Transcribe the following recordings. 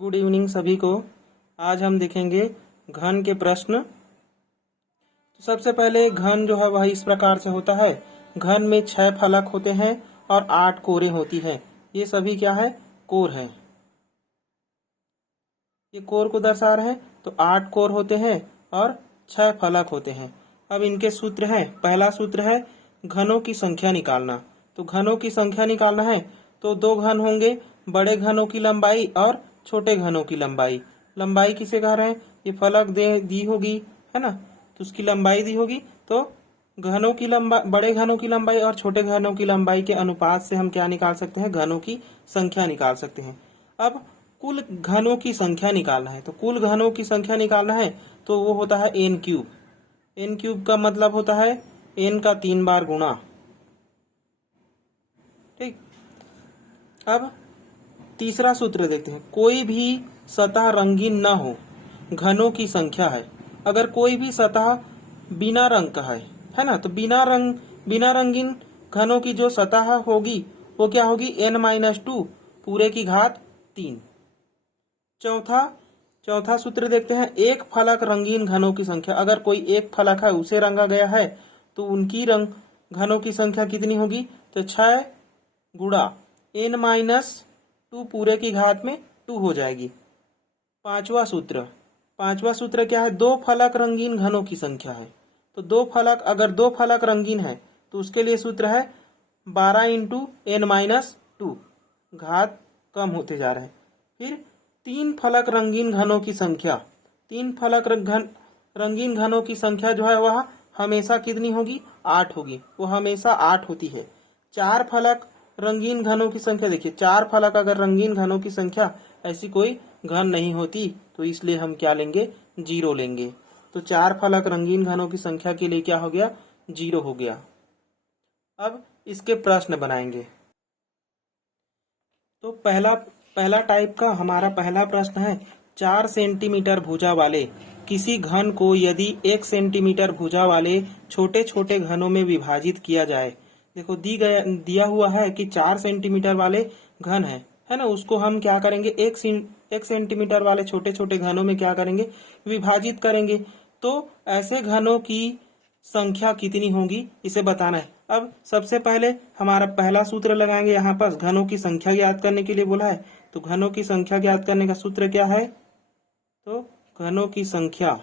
Good evening सभी को। आज हम देखेंगे घन के प्रश्न। तो सबसे पहले घन जो है वह इस प्रकार से होता है। घन में 6 फलक होते हैं और 8 कोरें होती हैं। ये सभी क्या है? कोर है। ये कोर को दर्शा रहे हैं। तो 8 कोर होते हैं और 6 फलक होते हैं। अब इनके सूत्र हैं। पहला सूत्र है घनों की संख्या निकालना। तो घनों की संख्या निकालना है तो 2 घन होंगे, बड़े घनों की लंबाई और छोटे घनों की लंबाई। लंबाई किसे कह रहे हैं? ये फलक दी होगी, है ना, तो उसकी लंबाई दी होगी। तो घनों की लंबाई, बड़े घनों की लंबाई और छोटे घनों की लंबाई के अनुपात से हम क्या निकाल सकते हैं? घनों की संख्या निकाल सकते हैं। अब कुल घनों की संख्या निकालना है। तो कुल घनों की संख्या निकालना है तो वो होता है n क्यूब। n क्यूब का मतलब होता है n का 3 बार गुणा। ठीक। अब तीसरा सूत्र देखते हैं। कोई भी सतह रंगीन न हो, घनों की संख्या है। अगर कोई भी सतह बिना रंग का है ना, तो बिना रंगीन घनों की जो सतह होगी वो क्या होगी? n-2 पूरे की घात 3। चौथा सूत्र देखते हैं। एक फलक रंगीन घनों की संख्या। अगर कोई एक फलक है उसे रंगा गया है तो उनकी घनों की संख्या कितनी होगी? तो 6 गुणा n-2 पूरे की घात में 2 हो जाएगी। पांचवा सूत्र क्या है? 2 फलक रंगीन घनों की संख्या है। तो अगर दो फलक रंगीन है तो उसके लिए सूत्र है 12 इंटू n-2। घात कम होते जा रहे हैं। फिर 3 फलक रंगीन घनों की संख्या। 3 फलक रंगीन घनों की संख्या जो है वह हमेशा कितनी होगी? 8 होगी। वो हमेशा 8 होती है। 4 फलक रंगीन घनों की संख्या देखिए, 4 फलक अगर रंगीन घनों की संख्या, ऐसी कोई घन नहीं होती, तो इसलिए हम क्या लेंगे? 0 लेंगे। तो 4 फलक रंगीन घनों की संख्या के लिए क्या हो गया? 0 हो गया। अब इसके प्रश्न बनाएंगे। तो पहला टाइप का हमारा पहला प्रश्न है। 4 सेंटीमीटर भुजा वाले किसी घन को यदि 1 सेंटीमीटर भुजा वाले छोटे छोटे घनों में विभाजित किया जाए। देखो दिया हुआ है कि 4 सेंटीमीटर वाले घन है ना, उसको हम क्या करेंगे? 1 सेंटीमीटर वाले छोटे छोटे घनों में क्या करेंगे? विभाजित करेंगे। तो ऐसे घनों की संख्या कितनी होगी इसे बताना है। अब सबसे पहले हमारा पहला सूत्र लगाएंगे। यहाँ पर घनों की संख्या ज्ञात करने के लिए बोला है। तो घनों की संख्या ज्ञात करने का सूत्र क्या है? तो घनों की संख्या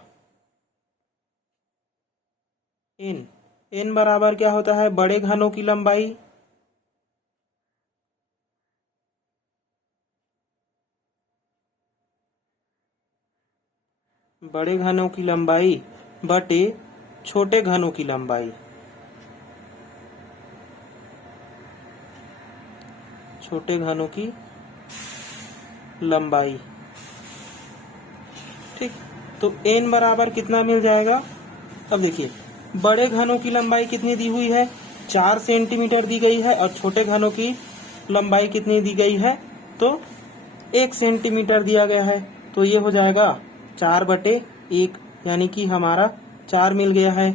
n बराबर क्या होता है? बड़े घनों की लंबाई बटे छोटे घनों की लंबाई। छोटे घनों की लंबाई। ठीक। तो n बराबर कितना मिल जाएगा? अब देखिए, बड़े घनों की लंबाई कितनी दी हुई है? 4 सेंटीमीटर दी गई है। और छोटे घनों की लंबाई कितनी दी गई है? तो 1 सेंटीमीटर दिया गया है। तो ये हो जाएगा 4/1, यानी कि हमारा 4 मिल गया है।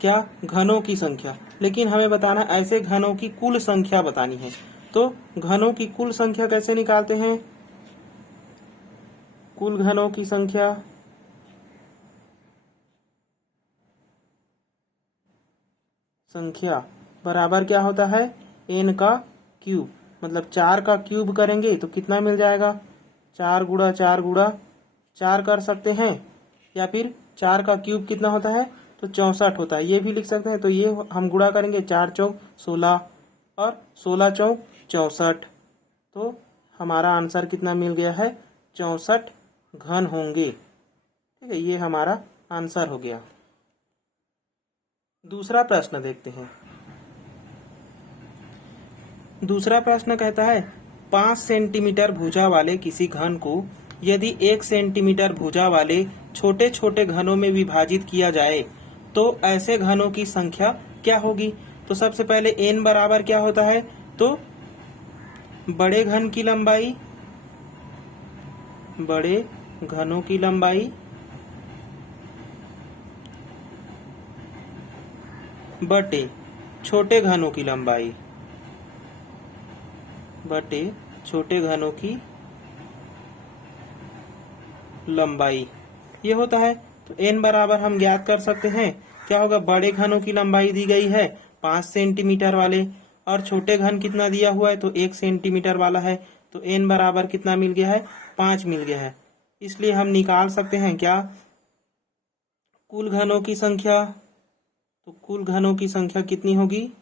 क्या? घनों की संख्या। लेकिन हमें बताना ऐसे घनों की कुल संख्या बतानी है। तो घनों की कुल संख्या कैसे निकालते हैं? कुल घनों की संख्या बराबर क्या होता है? n का क्यूब। मतलब 4 का क्यूब करेंगे तो कितना मिल जाएगा? 4 गुणा 4 गुणा 4 कर सकते हैं, या फिर 4 का क्यूब कितना होता है? तो 64 होता है। ये भी लिख सकते हैं। तो ये हम गुणा करेंगे, 4 चौक 16 और 16 चौक 64। तो हमारा आंसर कितना मिल गया है? 64 घन होंगे। ठीक है, ये हमारा आंसर हो गया। दूसरा प्रश्न देखते हैं। दूसरा प्रश्न कहता है 5 सेंटीमीटर भुजा वाले किसी घन को यदि 1 सेंटीमीटर भुजा वाले छोटे छोटे घनों में विभाजित किया जाए तो ऐसे घनों की संख्या क्या होगी? तो सबसे पहले n बराबर क्या होता है? तो बड़े घन की लंबाई, बड़े घनों की लंबाई बटे छोटे घनों की लंबाई, बटे छोटे घनों की लंबाई ये होता है। तो n बराबर हम ज्ञात कर सकते हैं, क्या होगा, बड़े घनों की लंबाई दी गई है 5 सेंटीमीटर वाले और छोटे घन कितना दिया हुआ है, तो 1 सेंटीमीटर वाला है। तो n बराबर कितना मिल गया है, 5 मिल गया है। इसलिए हम निकाल सकते हैं क्या, कुल घनों की संख्या। तो कुल घनों की संख्या कितनी होगी,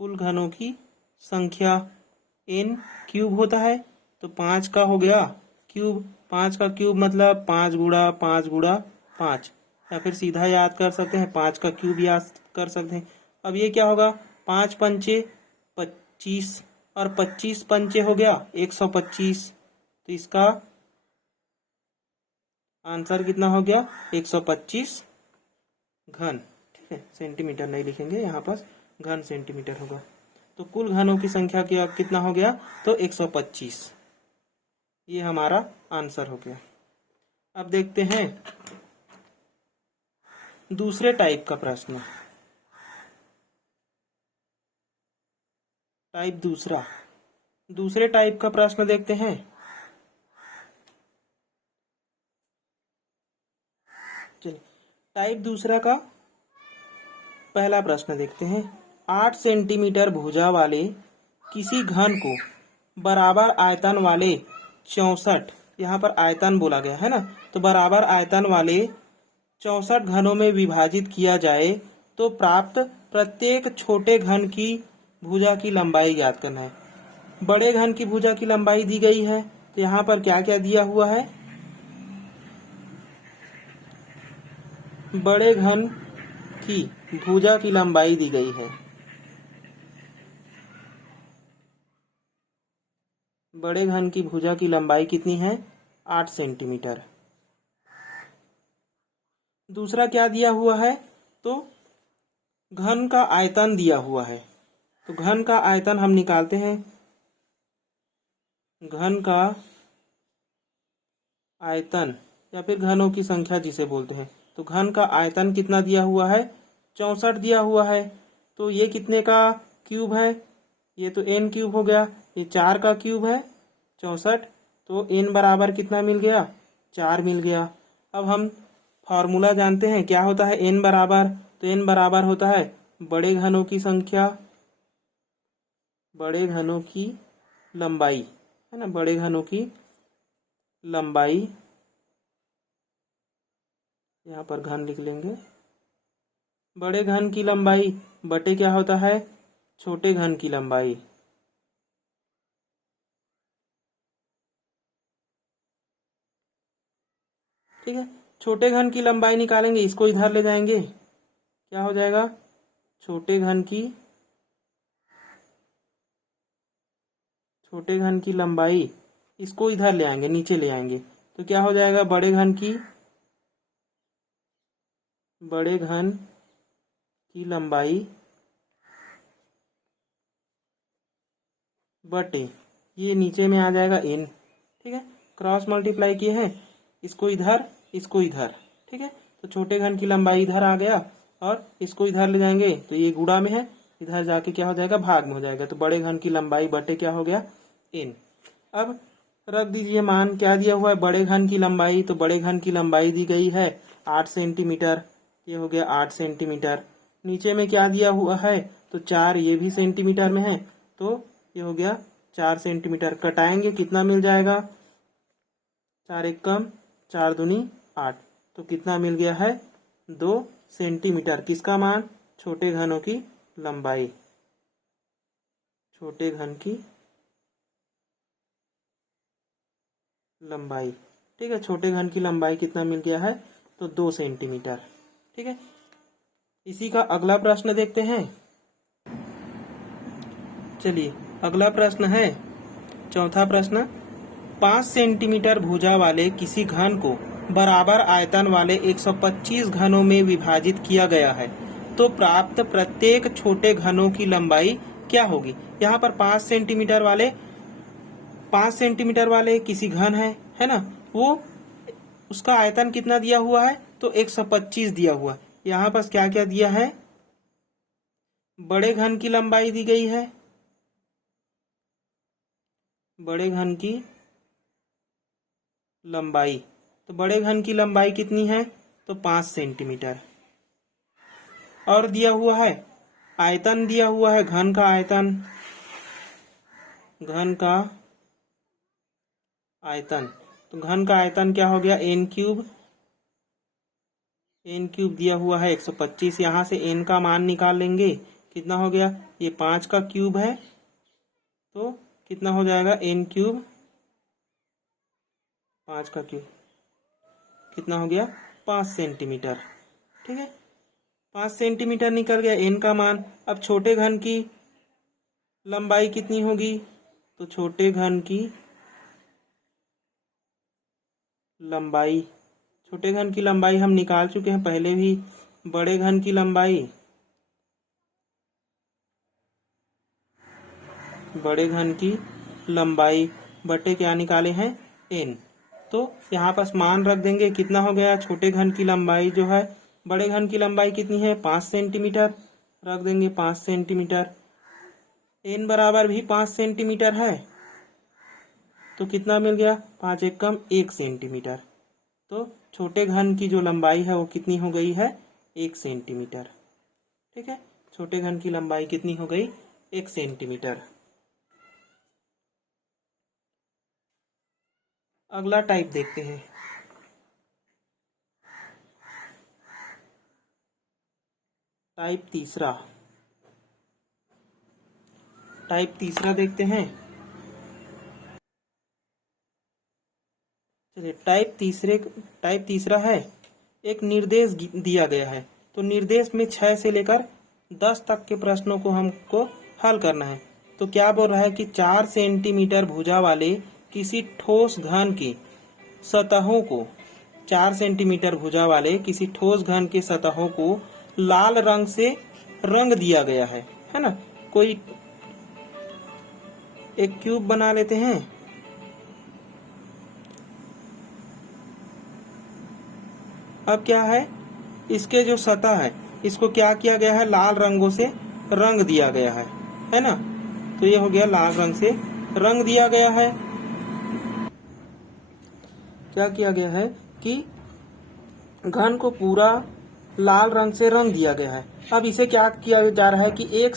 कुल घनों की संख्या n क्यूब होता है। तो 5 का हो गया क्यूब, 5 का क्यूब मतलब 5 गुणा 5 गुणा 5, या फिर सीधा याद कर सकते हैं 5 का क्यूब याद कर सकते हैं। अब ये क्या होगा, 5 पंचे 25 और 25 पंचे हो गया 125। तो इसका आंसर कितना हो गया, 125 घन। ठीक है, सेंटीमीटर नहीं लिखेंगे यहाँ पास, घन सेंटीमीटर होगा। तो कुल घनों की संख्या क्या कितना हो गया, तो 125। ये हमारा आंसर हो गया। अब देखते हैं दूसरे टाइप का प्रश्न। टाइप दूसरे टाइप का प्रश्न देखते हैं। चलिए, टाइप दूसरा का पहला प्रश्न देखते हैं। 8 सेंटीमीटर भुजा वाले किसी घन को बराबर आयतन वाले 64, यहाँ पर आयतन बोला गया है ना, तो बराबर आयतन वाले 64 घनों में विभाजित किया जाए तो प्राप्त प्रत्येक छोटे घन की भुजा की लंबाई ज्ञात करना है। बड़े घन की भुजा की लंबाई दी गई है, तो यहाँ पर क्या क्या दिया हुआ है, बड़े घन की भुजा की लंबाई दी गई है। बड़े घन की भुजा की लंबाई कितनी है, 8 सेंटीमीटर। दूसरा क्या दिया हुआ है, तो घन का आयतन दिया हुआ है। तो घन का आयतन हम निकालते हैं। घन का आयतन या फिर घनों की संख्या जिसे बोलते हैं, तो घन का आयतन कितना दिया हुआ है, 64 दिया हुआ है। तो ये कितने का क्यूब है, ये तो n क्यूब हो गया, ये 4 का क्यूब है 64। तो n बराबर कितना मिल गया, 4 मिल गया। अब हम फॉर्मूला जानते हैं, क्या होता है n बराबर, तो n बराबर होता है बड़े घनों की संख्या, बड़े घनों की लंबाई, है ना, बड़े घनों की लंबाई, यहाँ पर घन लिख लेंगे, बड़े घन की लंबाई बटे क्या होता है, छोटे घन की लंबाई। ठीक है, छोटे घन की लंबाई निकालेंगे, इसको इधर ले जाएंगे, क्या हो जाएगा, छोटे घन की लंबाई, इसको इधर ले आएंगे, नीचे ले आएंगे, तो क्या हो जाएगा, बड़े घन की लंबाई बटे, ये नीचे में आ जाएगा n। ठीक है, क्रॉस मल्टीप्लाई किए हैं, इसको इधर इसको इधर। ठीक है, तो छोटे घन की लंबाई इधर आ गया और इसको इधर ले जाएंगे, तो ये गुणा में है, इधर जाके क्या हो जाएगा, भाग में हो जाएगा। तो बड़े घन की लंबाई बटे क्या हो गया, n। अब रख दीजिए मान, क्या दिया हुआ है, बड़े घन की लंबाई, तो बड़े घन की लंबाई दी गई है 8 सेंटीमीटर, ये हो गया 8 सेंटीमीटर। नीचे में क्या दिया हुआ है, तो 4, ये भी सेंटीमीटर में है, तो ये हो गया 4 सेंटीमीटर। कटाएंगे कितना मिल जाएगा, 4 एक कम 4 दूनी 8, तो कितना मिल गया है, 2 सेंटीमीटर। किसका मान, छोटे घनों की लंबाई, छोटे घन की लंबाई। ठीक है, छोटे घन की लंबाई कितना मिल गया है, तो 2 सेंटीमीटर। ठीक है, इसी का अगला प्रश्न देखते हैं। चलिए, अगला प्रश्न है चौथा प्रश्न। 5 सेंटीमीटर भुजा वाले किसी घन को बराबर आयतन वाले 125 घनों में विभाजित किया गया है, तो प्राप्त प्रत्येक छोटे घनों की लंबाई क्या होगी। यहाँ पर 5 सेंटीमीटर वाले किसी घन है ना, वो उसका आयतन कितना दिया हुआ है, तो 125 दिया हुआ है। यहाँ पर क्या क्या दिया है, बड़े घन की लंबाई दी गई है, बड़े घन की लंबाई। तो बड़े घन की लंबाई कितनी है? तो 5 सेंटीमीटर। और दिया हुआ है आयतन, दिया हुआ है घन का आयतन, घन का आयतन। तो घन का आयतन क्या हो गया? N cube. एन क्यूब दिया हुआ है 125। यहाँ से एन का मान निकाल लेंगे, कितना हो गया? ये 5 का क्यूब है, तो कितना हो जाएगा? एन क्यूब 5 का क्यूब कितना हो गया? 5 सेंटीमीटर। ठीक है, 5 सेंटीमीटर निकल गया एन का मान। अब छोटे घन की लंबाई कितनी होगी? तो छोटे घन की लंबाई, छोटे घन की लंबाई हम निकाल चुके हैं पहले भी। बड़े घन की लंबाई, बड़े घन की लंबाई बटे क्या निकाले हैं? एन। तो यहाँ पास मान रख देंगे, कितना हो गया? छोटे घन की लंबाई जो है, बड़े घन की लंबाई कितनी है? 5 सेंटीमीटर। रख देंगे 5 सेंटीमीटर। एन बराबर भी 5 सेंटीमीटर है, तो कितना मिल गया? 5 एक कम 1 सेंटीमीटर। तो छोटे घन की जो लंबाई है वो कितनी हो गई है? 1 सेंटीमीटर। ठीक है, छोटे घन की लंबाई कितनी हो गई? 1 सेंटीमीटर। अगला टाइप देखते हैं। टाइप तीसरा, टाइप तीसरा देखते हैं। चलिए, टाइप तीसरा है, एक निर्देश दिया गया है। तो निर्देश में 6 से लेकर 10 तक के प्रश्नों को हमको हल करना है। तो क्या बोल रहा है कि 4 सेंटीमीटर भुजा वाले किसी ठोस घन की सतहों को, 4 सेंटीमीटर भुजा वाले किसी ठोस घन के सतहों को लाल रंग से रंग दिया गया है ना। कोई एक क्यूब बना लेते हैं। अब क्या है, इसके जो सतह है इसको क्या किया गया है? लाल रंगों से रंग दिया गया है ना। तो ये हो गया लाल रंग से रंग दिया गया है। क्या किया गया है कि घन को पूरा लाल रंग से रंग दिया गया है। अब इसे क्या किया जा रहा है कि 1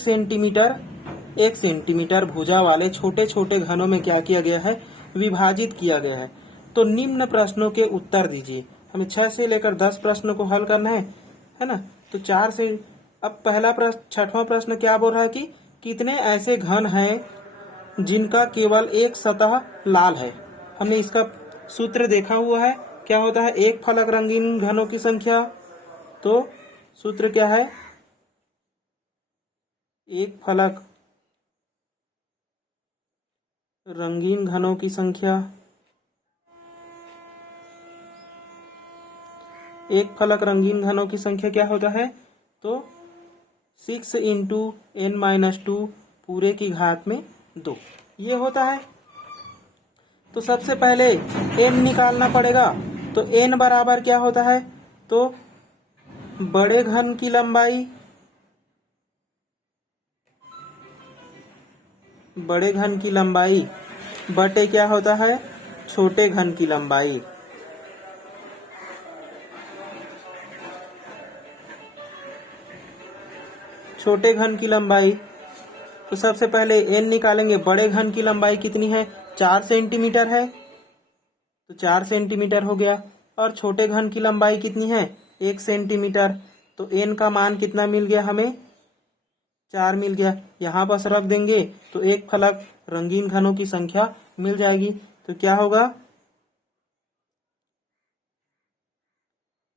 सेंटीमीटर भुजा वाले छोटे छोटे घनों में क्या किया गया है? विभाजित किया गया है। तो निम्न प्रश्नों के उत्तर दीजिए। हमें 6 से लेकर 10 प्रश्नों को हल करना है ना। तो 4 से, अब पहला प्रश्न, 6वां प्रश्न क्या बोल रहा है कि कितने ऐसे घन हैं जिनका केवल एक सतह लाल है। हमने इसका सूत्र देखा हुआ है, क्या होता है? एक फलक रंगीन घनों की संख्या। तो सूत्र क्या है? एक फलक रंगीन घनों की संख्या, एक फलक रंगीन घनों की संख्या क्या होता है? तो 6 इंटू n-2 पूरे की घात में 2, ये होता है। तो सबसे पहले n निकालना पड़ेगा। तो n बराबर क्या होता है? तो बड़े घन की लंबाई, बड़े घन की लंबाई बटे क्या होता है? छोटे घन की लंबाई। छोटे घन की लंबाई, तो सबसे पहले n निकालेंगे। बड़े घन की लंबाई कितनी है? 4 सेंटीमीटर है, तो 4 सेंटीमीटर हो गया। और छोटे घन की लंबाई कितनी है? 1 सेंटीमीटर। तो n का मान कितना मिल गया हमें? 4 मिल गया। यहाँ पर रख देंगे तो एक फलक रंगीन घनों की संख्या मिल जाएगी। तो क्या होगा?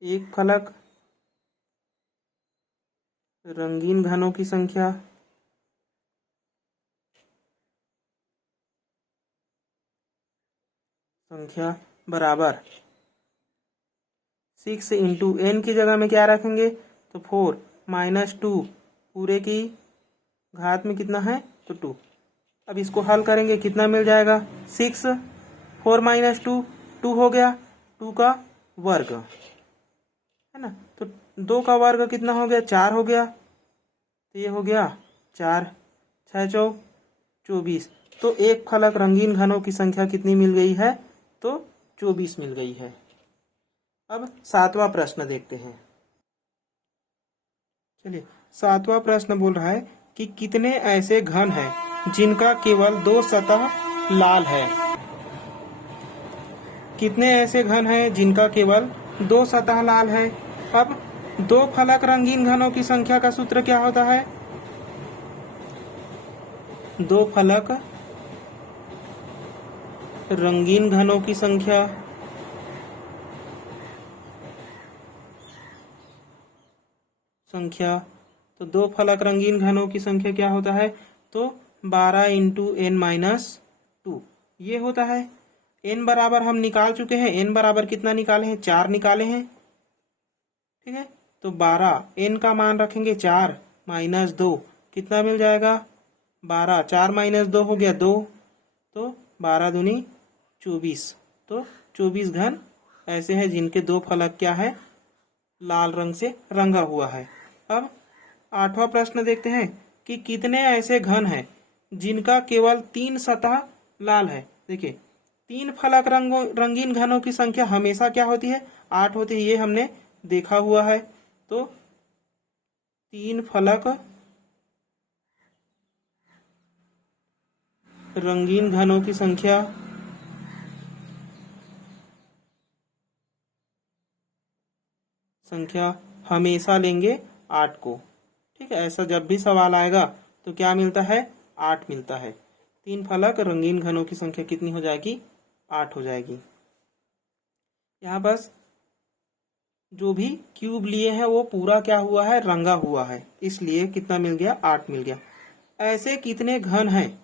एक फलक रंगीन घनों की संख्या बराबर 6 इंटू n की जगह में क्या रखेंगे? तो 4 माइनस 2 पूरे की घात में कितना है? तो 2। अब इसको हल करेंगे, कितना मिल जाएगा? 6, 4 माइनस 2, 2 हो गया, 2 का वर्ग है ना। तो 2 का वर्ग कितना हो गया? 4 हो गया। तो ये हो गया 4, 6 चौक 24। तो एक फलक रंगीन घनों की संख्या कितनी मिल गई है? तो 24 मिल गई है। अब 7वां प्रश्न देखते हैं। चलिए, 7वां प्रश्न बोल रहा है कि कितने ऐसे घन हैं जिनका केवल 2 सतह लाल है। कितने ऐसे घन हैं जिनका केवल 2 सतह लाल है। अब 2 फलक रंगीन घनों की संख्या का सूत्र क्या होता है? 2 फलक रंगीन घनों की संख्या तो 2 फलक रंगीन घनों की संख्या क्या होता है? तो 12 इंटू n-2 ये होता है। n बराबर हम निकाल चुके हैं। n बराबर कितना निकाले हैं? 4 निकाले हैं। ठीक है, तो 12 n का मान रखेंगे 4 माइनस 2 कितना मिल जाएगा? 12। 4 माइनस 2 हो गया 2, तो 12 दूनी 24। तो 24 घन ऐसे हैं जिनके 2 फलक क्या है? लाल रंग से रंगा हुआ है। अब 8वां प्रश्न देखते हैं कि कितने ऐसे घन हैं जिनका केवल 3 सतह लाल है। देखिए, 3 फलक रंगीन घनों की संख्या हमेशा क्या होती है? 8 होती है। ये हमने देखा हुआ है। तो 3 फलक रंगीन घनों की संख्या हमेशा लेंगे 8 को। ठीक है, ऐसा जब भी सवाल आएगा तो क्या मिलता है? 8 मिलता है। 3 फलक रंगीन घनों की संख्या कितनी हो जाएगी? 8 हो जाएगी। यहाँ बस जो भी क्यूब लिए हैं वो पूरा क्या हुआ है? रंगा हुआ है, इसलिए कितना मिल गया? 8 मिल गया। ऐसे कितने घन हैं?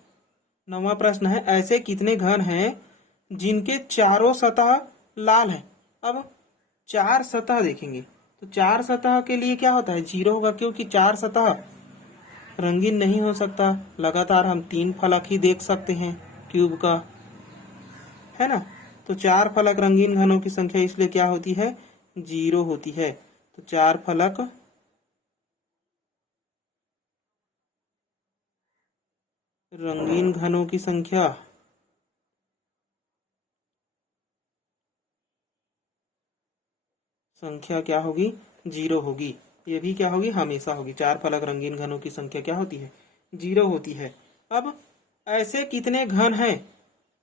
9वां प्रश्न है, ऐसे कितने घन हैं जिनके चारों सतह लाल है। अब 4 सतह देखेंगे तो 4 सतह के लिए क्या होता है? 0 होगा, क्योंकि 4 सतह रंगीन नहीं हो सकता। लगातार हम 3 फलक ही देख सकते हैं क्यूब का, है ना। तो 4 फलक रंगीन घनों की संख्या इसलिए क्या होती है? 0 होती है। तो 4 फलक रंगीन घनों की संख्या क्या होगी? 0 होगी। ये भी क्या होगी? हमेशा होगी। 4 फलक रंगीन घनों की संख्या क्या होती है? 0 होती है। अब ऐसे कितने घन हैं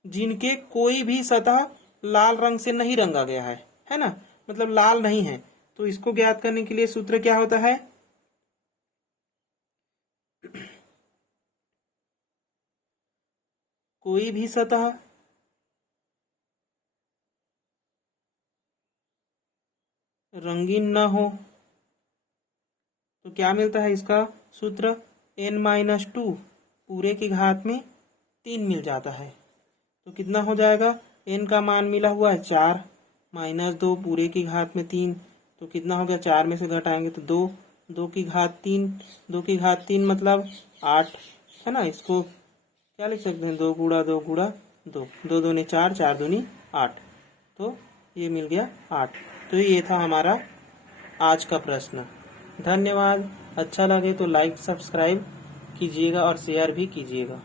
जिनके कोई भी सतह लाल रंग से नहीं रंगा गया है ना, मतलब लाल नहीं है। तो इसको ज्ञात करने के लिए सूत्र क्या होता है? कोई भी सतह रंगीन ना हो तो क्या मिलता है? इसका सूत्र n-2 पूरे की घात में 3 मिल जाता है। तो कितना हो जाएगा? n का मान मिला हुआ है 4 माइनस 2 पूरे की घात में 3, तो कितना हो गया? 4 में से घटाएंगे तो 2, 2 की घात 3, 2 की घात 3 मतलब 8, है ना। इसको क्या लिख सकते हैं? 2 गुणा 2 गुणा 2, 2 दूनी 4, 4 दूनी 8, तो ये मिल गया 8। तो ये था हमारा आज का प्रश्न। धन्यवाद। अच्छा लगे तो लाइक सब्सक्राइब कीजिएगा और शेयर भी कीजिएगा।